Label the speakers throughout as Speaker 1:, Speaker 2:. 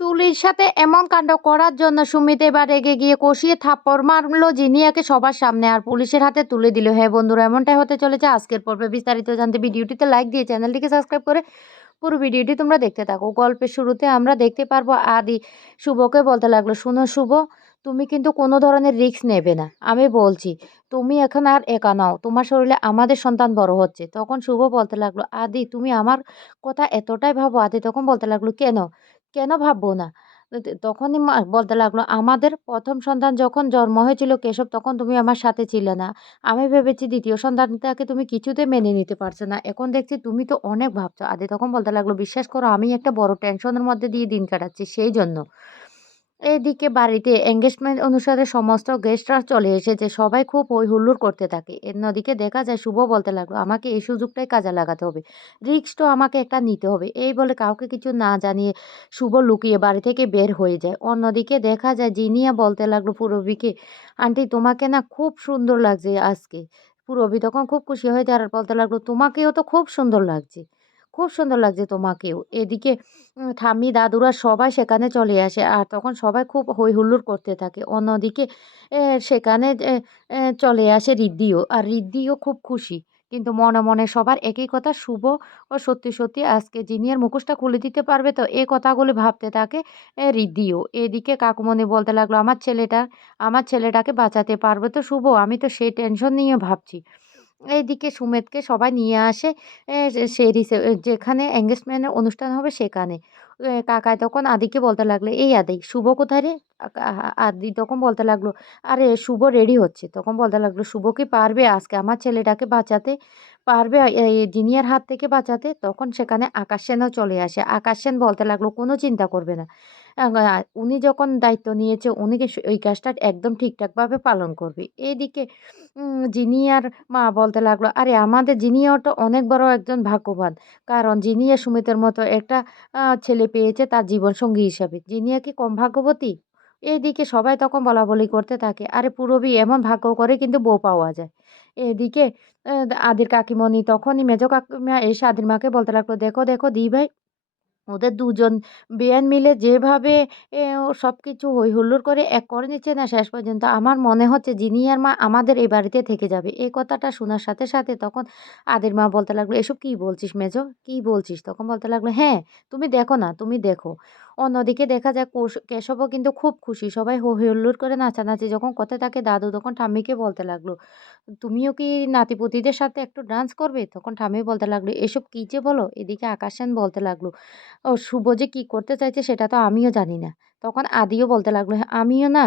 Speaker 1: তুলির সাথে এমন কাণ্ড করার জন্য সুমিত এবার রেগে গিয়ে কষিয়ে থাপ্পড় মারলো জিনিয়াকে সবার সামনে, আর পুলিশের হাতে তুলে দিল। হ্যাঁ বন্ধুরা, এমনটাই হতে চলেছে আজকের পর্বে। বিস্তারিত জানতে ভিডিওটিতে লাইক দিয়ে চ্যানেলটিকে সাবস্ক্রাইব করে পুরো ভিডিওটি তোমরা দেখতে থাকো। গল্পের শুরুতে আমরা দেখতে পারব আদি শুভকে বলতে লাগল, শুনো শুভ, তুমি কিন্তু কোনো ধরনের রিস্ক নেবে না। আমি বলছি, তুমি এখন আর একা নাও, তোমার শরীরে আমাদের সন্তান বড় হচ্ছে। তখন শুভ বলতে লাগল, আদি, তুমি আমার কথা এতটাই ভাবো আদি? তখন বলতে লাগল, কেন? কেন ভাববো না? তখনই মা বলতে লাগল, "আমাদের প্রথম সন্তান যখন জন্ম হয়েছিল কেশব তখন তুমি আমার সাথে ছিলে না। আমি ভেবেছি দ্বিতীয় সন্তানটাকে তুমি কিছুতে মেনে নিতে পারছ না। এখন দেখছি তুমি তো অনেক ভাবছ।" আদি তখন বলতে লাগল, "বিশ্বাস করো আমি একটা বড় টেনশনের মধ্যে দিয়ে দিন কাটাচ্ছি সেই জন্য।" এদিকে বাড়িতে এঙ্গেজমেন্ট অনুসারে সমস্ত গেস্টরা চলে এসেছে। সবাই খুব হই হুল্লোড় করতে থাকে। অন্যদিকে দেখা যায়, শুভ বলতে লাগল, আমাকে এই সুযোগটাই কাজে লাগাতে হবে। রিস্কটাও আমাকে একটা নিতে হবে। এই বলে কাউকে কিছু না জানিয়ে শুভ লুকিয়ে বাড়ি থেকে বের হয়ে যায়। অন্যদিকে দেখা যায়, জিনিয়া বলতে লাগল পুরবীকে আন্টি, তোমাকে না খুব সুন্দর লাগছে আজকে। পুরবী তখন খুব খুশি হয়ে যায় আর বলতে লাগল, তোমাকেও তো খুব সুন্দর লাগছে। খুব সুন্দর লাগছে তোমাকেও। এদিকে ঠাম্মি, দাদুরা সবাই সেখানে চলে আসে আর তখন সবাই খুব হই হুল্লোড় করতে থাকে। অন্যদিকে সেখানে চলে আসে রিদ্ধিও আর রিদ্ধিও খুব খুশি। কিন্তু মনে মনে সবার একই কথা, শুভ ও সত্যি সত্যি আজকে জিনিয়ার মুখোশটা খুলে দিতে পারবে তো এই কথাগুলি ভাবতে থাকে রিদ্ধিও। এদিকে কাকুমণি বলতে লাগল, আমার ছেলেটা, আমার ছেলেটাকে বাঁচাতে পারবে তো শুভ? আমি তো সেই টেনশন নিয়ে ভাবছি। এইদিকে সুমেতকে সবাই নিয়ে আসে সেই যেখানে এঙ্গেজমেন্টের অনুষ্ঠান হবে সেখানে। কাকাই তখন আদিকে বলতে লাগল, এই আদি, শুভ কোথায় রে? আদি তখন বলতে লাগল, আরে শুভ রেডি হচ্ছে। তখন বলতে লাগল, শুভ কি পারবে আজকে আমার ছেলেটাকে বাঁচাতে? পারবে জিনিয়ার হাত থেকে বাঁচাতে? তখন সেখানে আকাশ সেনও চলে আসে। আকাশ সেন বলতে লাগল, কোনো চিন্তা করবে না। উনি যখন দায়িত্ব নিয়েছে উনি ওই কাজটা একদম ঠিকঠাকভাবে পালন করবে। এইদিকে জিনিয়ার মা বলতে লাগল, আরে, আমাদের জিনিয়াও তো অনেক বড় একজন ভাগ্যবান। কারণ জিনিয়া সুমিতের মতো একটা ছেলে পেয়েছে তার জীবনসঙ্গী হিসাবে। জিনিয়া কি কম ভাগ্যবতী? এইদিকে সবাই তখন বলা বলি করতে থাকে, আরে, পুরবী এমন ভাগ্য করে কিন্তু বউ পাওয়া যায়। এদিকে আদির কাকিমণি তখনই মেজ কাকিমা এসে আদির মাকে বলতে লাগল, দেখো দেখো দি ভাই ওদের দুজন বেয়ান মিলে যেভাবে সব কিছু হই হুল্লোড় করে এক করে নিচ্ছে না শেষ পর্যন্ত। আমার মনে হচ্ছে জিনিয়ার মা আমাদের এই বাড়িতে থেকে যাবে। এই কথাটা শোনার সাথে সাথে তখন আদের মা বলতে লাগল, এসব কী বলছিস মেজো? কী বলছিস? তখন বলতে লাগল হ্যাঁ তুমি দেখো না, তুমি দেখো। অন্যদিকে দেখা যায় কেশবও কিন্তু খুব খুশি। সবাই হো হুল্লোড় করে নাচানাচি। যখন করতে থাকে দাদু তখন ঠাম্মিকে বলতে লাগল তুমিও কি নাতিপুতিদের সাথে একটু ডান্স করবে? তখন ঠামি বলতে লাগল, এসব কী যে বলো? এদিকে আকাশ সেন বলতে লাগল, ও শুভ যে কী করতে চাইছে সেটা তো আমিও জানি না। তখন আদিও বলতে লাগল, আমিও না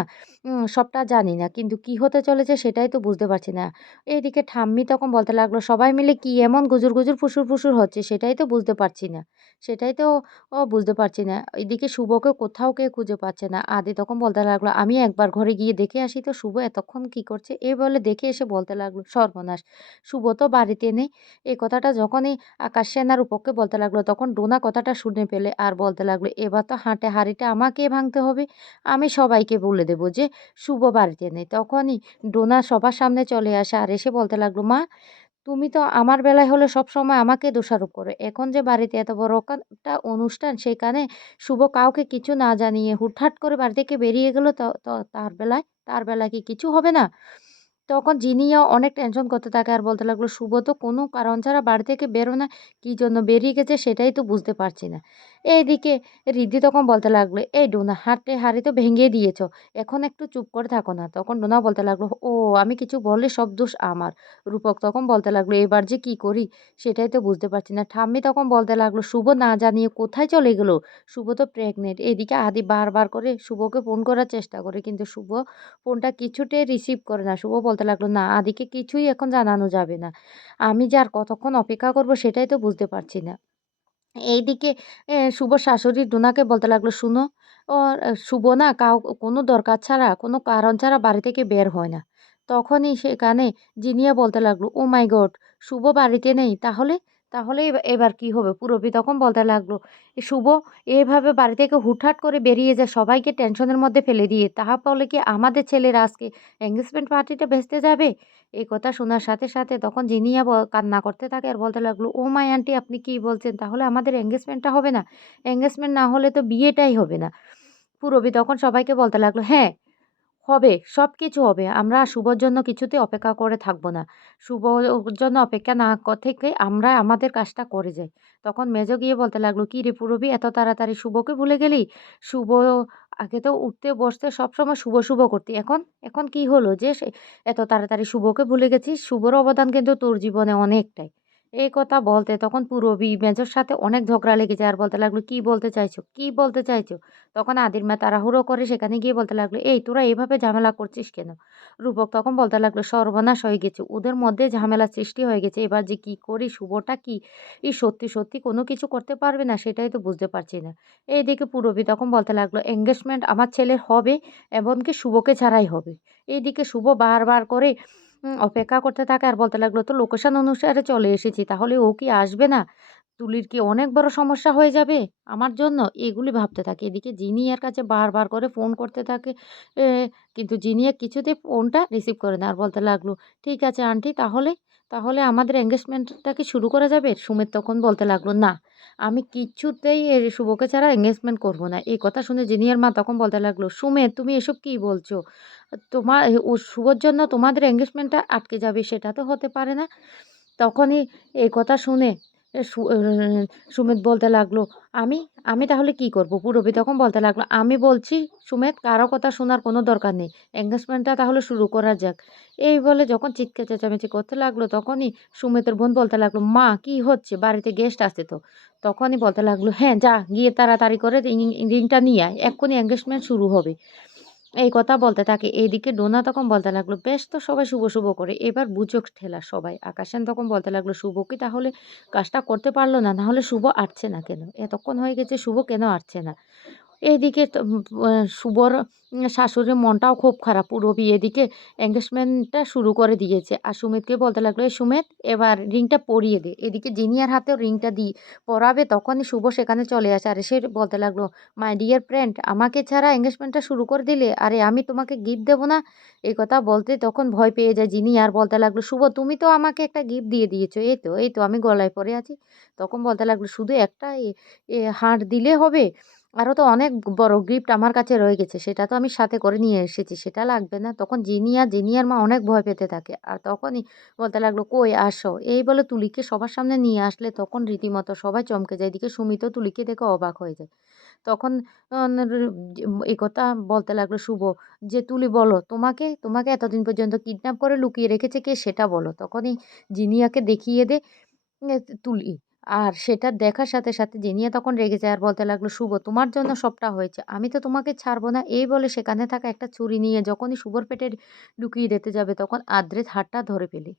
Speaker 1: সবটা জানি না, কিন্তু কি হতে চলেছে সেটাই তো বুঝতে পারছি না। এইদিকে ঠাম্মি তখন বলতে লাগল, সবাই মিলে কি এমন গুজুর গুজুর ফুসুর ফুসুর হচ্ছে সেটাই তো বুঝতে পারছি না, সেটাই তো, ও, বুঝতে পারছি না। এদিকে শুভকে কোথাও কেউ খুঁজে পাচ্ছে না। আদি তখন বলতে লাগল, আমি একবার ঘরে গিয়ে দেখে আসি তো, শুভ এতক্ষণ কি করছে? এ বলে দেখে এসে বলতে লাগল, সর্বনাশ, শুভ তো বাড়িতে নেই। এই কথাটা যখনই আকাশ সেনার উপকে বলতে লাগল, তখন ডোনা কথাটা শুনে পেলে আর বলতে লাগল, এবার তো হাঁটে, হাড়িটা আমাকে ভাঙতে হবে। আমি সবাইকে বলে দেবো যে, শুভ বাড়িতে নেই। তখনই ডোনা সবার সামনে চলে আসে আর এসে বলতে লাগল, মা, তুমি তো আমার বেলায় হলে সব সময় আমাকে দোষারোপ করো। এখন যে বাড়িতে এত বড় একটা অনুষ্ঠান, সেখানে শুভ কাউকে কিছু না জানিয়ে হুটহাট করে বাড়ি থেকে বেরিয়ে গেলো তার বেলায় তার বেলায় কি কিছু হবে না? তখন জিনিয়া অনেক টেনশন করতে থাকে আর বলতে লাগল, শুভ তো কোনো কারণ ছাড়া বাড়ি থেকে বেরো না। কী জন্য বেরিয়ে গেছে সেটাই তো বুঝতে পারছি না। এইদিকে রিদ্ধি তখন বলতে লাগল, এই ডোনা, হাঁটতে হাড়ি তো ভেঙে দিয়েছ। এখন একটু চুপ করে থাকো না। তখন ডোনা বলতে লাগল, ও, আমি কিছু বললে সব দোষ আমার। রূপক তখন বলতে লাগল, এবার যে কি করি সেটাই তো বুঝতে পারছি না। ঠাম্মি তখন বলতে লাগল, শুভ না জানিয়ে কোথায় চলে গেল? শুভ তো প্রেগনেন্ট এদিকে আদি বারবার করে শুভকে ফোন করার চেষ্টা করে, কিন্তু শুভ ফোনটা কিছুতে রিসিভ করে না। শুভ বলতে লাগল, না, আদিকে কিছুই এখন জানানো যাবে না। আমি যার কতক্ষণ অপেক্ষা করব সেটাই তো বুঝতে পারছি না। এইদিকে শুভ শাশুড়ি ডোনাকে বলতে লাগল, শুনো, ও শুভ না কাউ, কোনো দরকার ছাড়া, কোনো কারণ ছাড়া বাড়ি থেকে বের হয় না। তখনই সেখানে জিনিয়া বলতে লাগল, ও মাই গড, শুভ বাড়িতে নেই, তাহলে? তাহলে এবার কী হবে? পুরবী তখন বলতে লাগল শুভ, এভাবে বাড়ি থেকে হুটহাট করে বেরিয়ে যায় সবাইকে টেনশনের মধ্যে ফেলে দিয়ে। তাহা বলে কি আমাদের ছেলেরা আজকে এঙ্গেজমেন্ট পার্টিটা ভেস্তে যাবে? এই কথা শোনার সাথে সাথে তখন জিনিয়া কান্না করতে থাকে আর বলতে লাগল, ও মাই আন্টি, আপনি কী বলছেন? তাহলে আমাদের এঙ্গেজমেন্টটা হবে না। এঙ্গেজমেন্ট না হলে তো বিয়েটাই হবে না। পুরবী তখন সবাইকে বলতে লাগল হ্যাঁ হবে সব কিছু হবে। আমরা শুভর জন্য কিছুতেই অপেক্ষা করে থাকব না। শুভর জন্য অপেক্ষা না থেকে আমরা আমাদের কাজটা করে যাই। তখন মেজো গিয়ে বলতে লাগল কী রে পুরবী, এত তাড়াতাড়ি শুভকে ভুলে গেলি? শুভ আগে তো উঠতে, বসতে সবসময় শুভ শুভ করতি। এখন এখন কি হলো যে এত তাড়াতাড়ি শুভকে ভুলে গেছিস? শুভর অবদান কিন্তু তোর জীবনে অনেকটাই। এই কথা বলতে তখন পুরবী মেজোর সাথে অনেক ঝগড়া লেগে যায় আর বলতে লাগল, কি বলতে চাইছো? কি বলতে চাইছো? তখন আদির মা তাড়াহুড়ো করে সেখানে গিয়ে বলতে লাগল, এই তোরা এইভাবে ঝামেলা করছিস কেন? রূপক তখন বলতে লাগল, সর্বনাশ হয়ে গেছে, ওদের মধ্যে ঝামেলা সৃষ্টি হয়ে গেছে, এবার যে কি করি, শুভটা কি? এই সত্যি সত্যি কোনো কিছু করতে পারবে না, সেটাই তো বুঝতে পারছি না। এইদিকে পুরবী তখন বলতে লাগল এঙ্গেজমেন্ট আমার ছেলের হবে, এমনকি শুভকে ছাড়াই হবে। এইদিকে শুভ বারবার করে অপেক্ষা করতে থাকে আর বলতে লাগল, তো লোকেশন অনুসারে চলে এসেছি, তাহলে ও কি আসবে না? তুলির কি অনেক বড় সমস্যা হয়ে যাবে? আমার জন্য এগুলি ভাবতে থাকে। এদিকে জিনিয়ার কাছে বারবার করে ফোন করতে থাকে কিন্তু জিনিয়া কিছুতেই ফোনটা রিসিভ করে না। আর বলতে লাগল, ঠিক আছে আন্টি, তাহলে তাহলে আমাদের এঙ্গেজমেন্টটা কি শুরু করা যাবে? সুমিত তখন বলতে লাগল, না, আমি কিছুতেই এ, শুভকে ছাড়া এঙ্গেজমেন্ট করব না। এই কথা শুনে জিনিয়ার মা তখন বলতে লাগল, সুমিত, তুমি এসব কি বলছো? তোমার ও শুভর জন্য তোমাদের এঙ্গেজমেন্টটা আটকে যাবে, সেটা তো হতে পারে না। তখনই এই কথা শুনে সুমিত বলতে লাগল, আমি আমি তাহলে কি করব? পুরবী তখন বলতে লাগল, আমি বলছি, সুমিত, কারও কথা শোনার কোনো দরকার নেই এঙ্গেজমেন্টটা তাহলে শুরু করা যাক। এই বলে যখন চিৎকার চেঁচামেচি করতে লাগল, তখনই সুমিতের বোন বলতে লাগল, মা, কি হচ্ছে? বাড়িতে গেস্ট আসছে তো? তখনই বলতে লাগল হ্যাঁ যা, গিয়ে তাড়াতাড়ি করে রিংটা নিয়ে আয়, এক্ষুনি এঙ্গেজমেন্ট শুরু হবে। এই কথা বলতে থাকে এইদিকে ডোনা তখন বলতে লাগল, বেশ তো সবাই শুভ শুভ করে। এবার বুঝোক ঠেলা সবাই, আকাশান তখন বলতে লাগল, শুভ কি তাহলে কাজটা করতে পারল না? না হলে শুভ আসছে না কেন? এতক্ষণ হয়ে গেছে, শুভ কেন আসছে না? এইদিকে তো, শুভর শাশুড়ির মনটাও খুব খারাপ। পুরবী এদিকে এঙ্গেজমেন্টটা শুরু করে দিয়েছে। আর সুমিতকে বলতে লাগল এই সুমিত এবার রিংটা পরিয়ে দে। এদিকে জিনিয়ার হাতেও রিংটা দিই পরাবে তখনই শুভ সেখানে চলে আসে। আর সে বলতে লাগল মাই ডিয়ার ফ্রেন্ড আমাকে ছাড়া এঙ্গেজমেন্টটা শুরু করে দিলে আরে আমি তোমাকে গিফট দেবো না? এই কথা বলতে তখন ভয় পেয়ে যায় জিনি আর বলতে লাগল শুভ তুমি তো আমাকে একটা গিফট দিয়ে দিয়েছ। এই তো এই তো আমি গলায় পরে আছি। তখন বলতে লাগল শুধু একটা এ দিলে হবে? আরও তো অনেক বড় গিফট আমার কাছে রয়ে গেছে, সেটা তো আমি সাথে করে নিয়ে এসেছি, সেটা লাগবে না। তখন জিনিয়া, জিনিয়ার মা অনেক ভয় পেতে থাকে। আর তখনই বলতে লাগল, কই আসো? এই বলে তুলিকে সবার সামনে নিয়ে আসলে তখন রীতিমতো সবাই চমকে যায়। এদিকে সুমিত তুলিকে দেখে অবাক হয়ে যায়। তখন এই কথা বলতে লাগল, শুভ, যে তুলি বলো, তোমাকে তোমাকে এতদিন পর্যন্ত কিডন্যাপ করে লুকিয়ে রেখেছে কে সেটা বলো। তখনই জিনিয়াকে দেখিয়ে দে তুলি। আর সেটা দেখার সাথে সাথে জেনিয়া তখন রেগে যায় আর বলতে লাগল, শুভ, তোমার জন্য সবটা হয়েছে। আমি তো তোমাকে ছাড়বো না। এই বলে সেখানে থাকা একটা ছুরি নিয়ে যখনই শুভর পেটে ঢুকিয়ে দিতে যাবে তখন আদ্রেত হাতটা ধরে ফেলে।